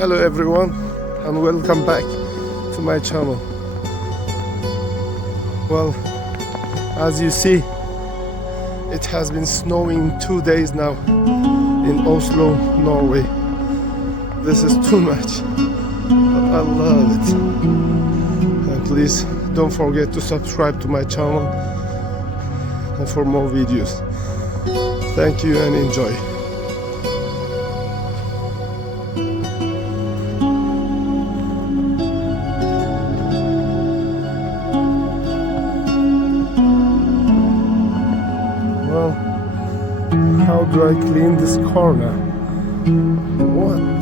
Hello everyone and welcome back to my channel. Well, as you see, it has been snowing 2 days now in Oslo, Norway. This is too much, but I love it. And please don't forget to subscribe to my channel and for more videos. Thank you and enjoy. Well, how do I clean this corner? What?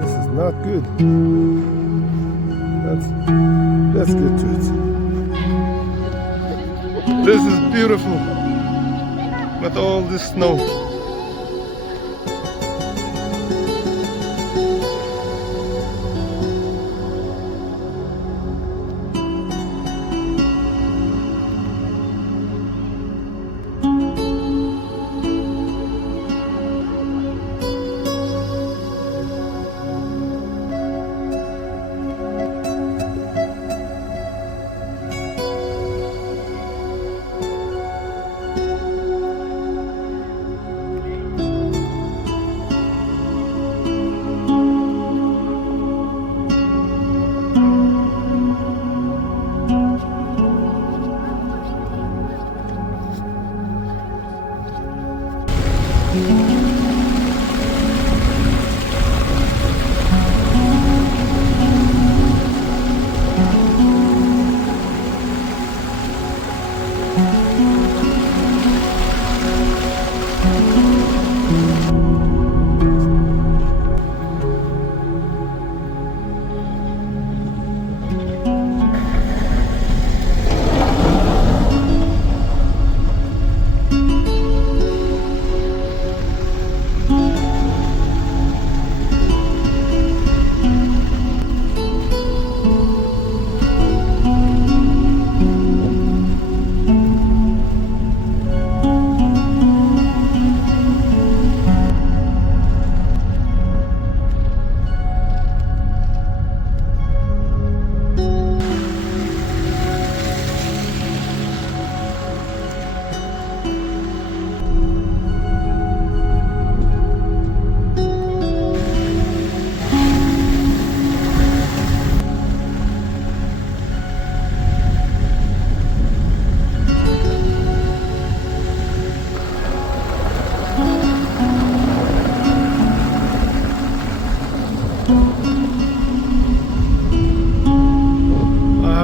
This is not good. Let's get to it. This is beautiful with all this snow.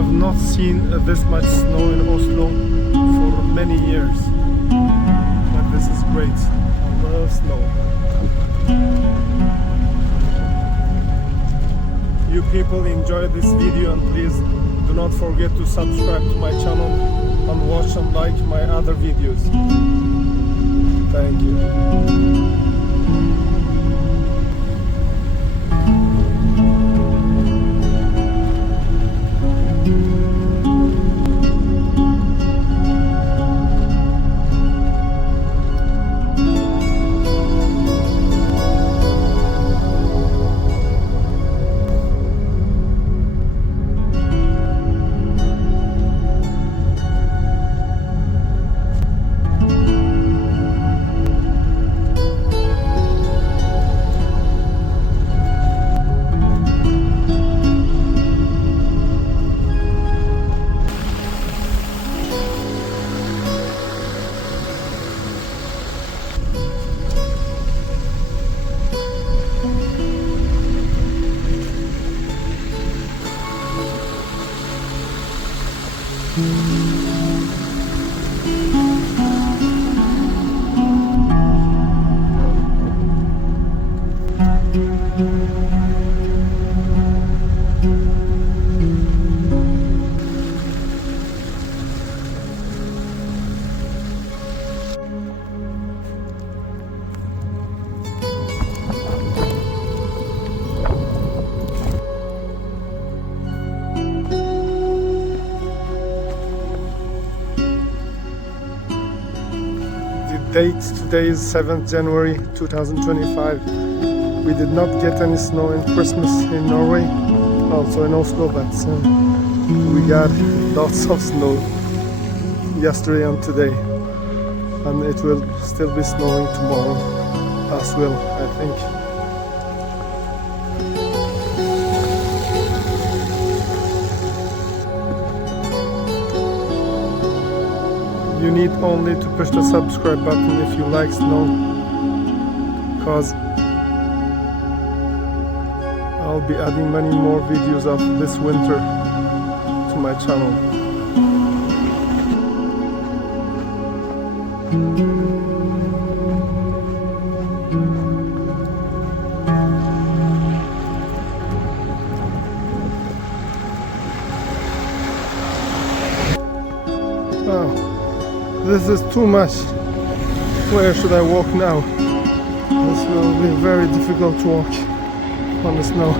Not seen this much snow in Oslo for many years, but this is great. I love snow. You people enjoy this video, and please do not forget to subscribe to my channel and watch and like my other videos. Thank you. date. Today is 7th January 2025. We did not get any snow in Christmas in Norway, also in Oslo, but we got lots of snow yesterday and today, and it will still be snowing tomorrow as well, I think. You need only to push the subscribe button if you like snow, because I'll be adding many more videos of this winter to my channel. Oh, this is too much. Where should I walk now? This will be very difficult to walk on the snow.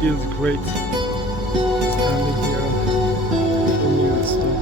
Feels great standing here in the snow.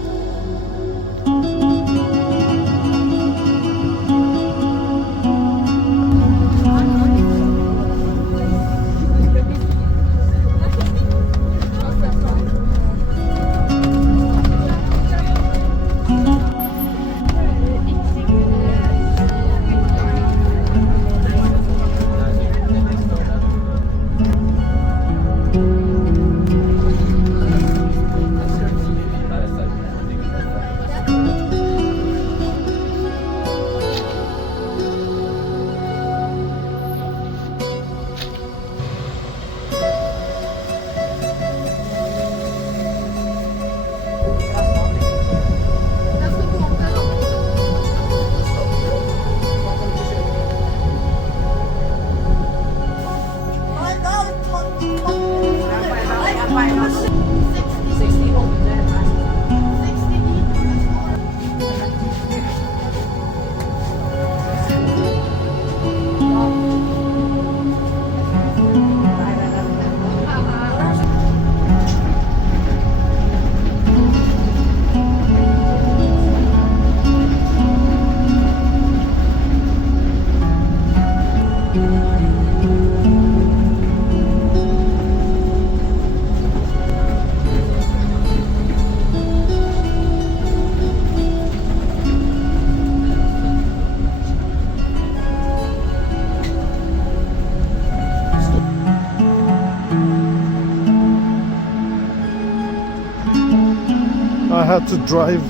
I had to drive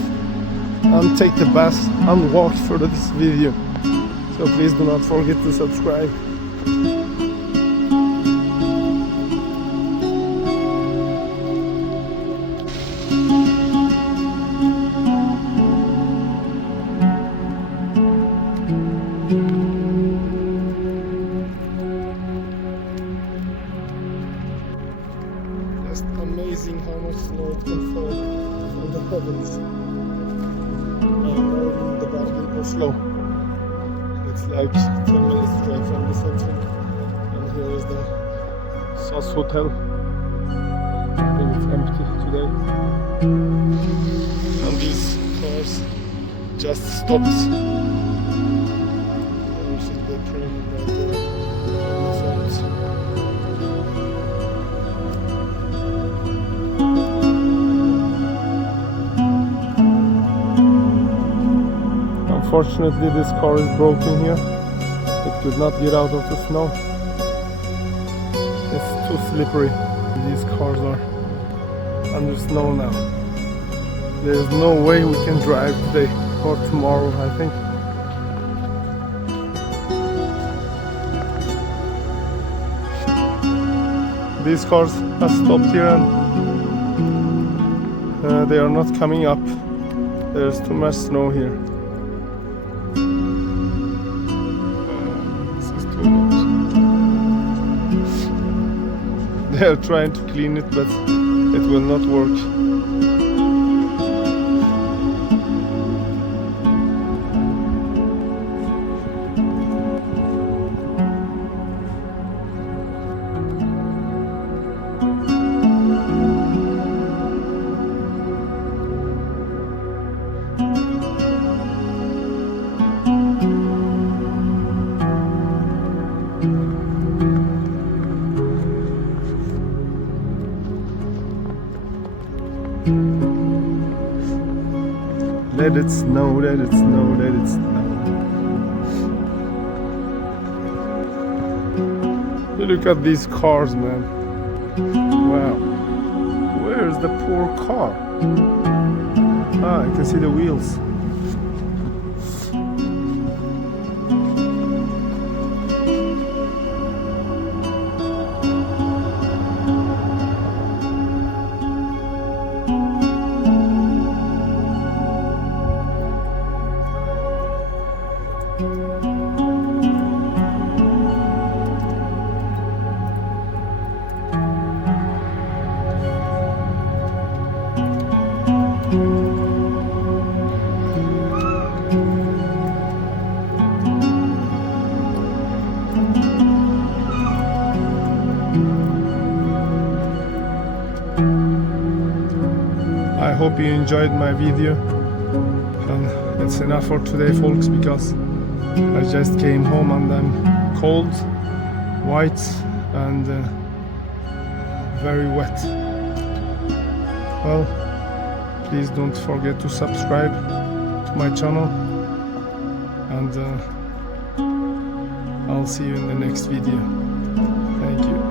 and take the bus and walk for this video, so please do not forget to subscribe. Just amazing how much snow it can fall from the heavens. Now in the back in Oslo, it's like 10 minutes drive from the center. here is the SAS hotel. I think it's empty today. And these cars just stopped. There's the train right there. Unfortunately, this car is broken here. It could not get out of the snow. It's too slippery. These cars are under snow now. There's no way we can drive today or tomorrow, I think. These cars have stopped here and they are not coming up. There's too much snow here. This is too much. They are trying to clean it, but it will not work. Let it snow, let it snow, let it snow. You look at these cars, man. Wow. Where's the poor car? Ah, I can see the wheels. I hope you enjoyed my video, and it's enough for today, folks, because I just came home and I'm cold, white and very wet. Well, please don't forget to subscribe to my channel, and I'll see you in the next video. Thank you.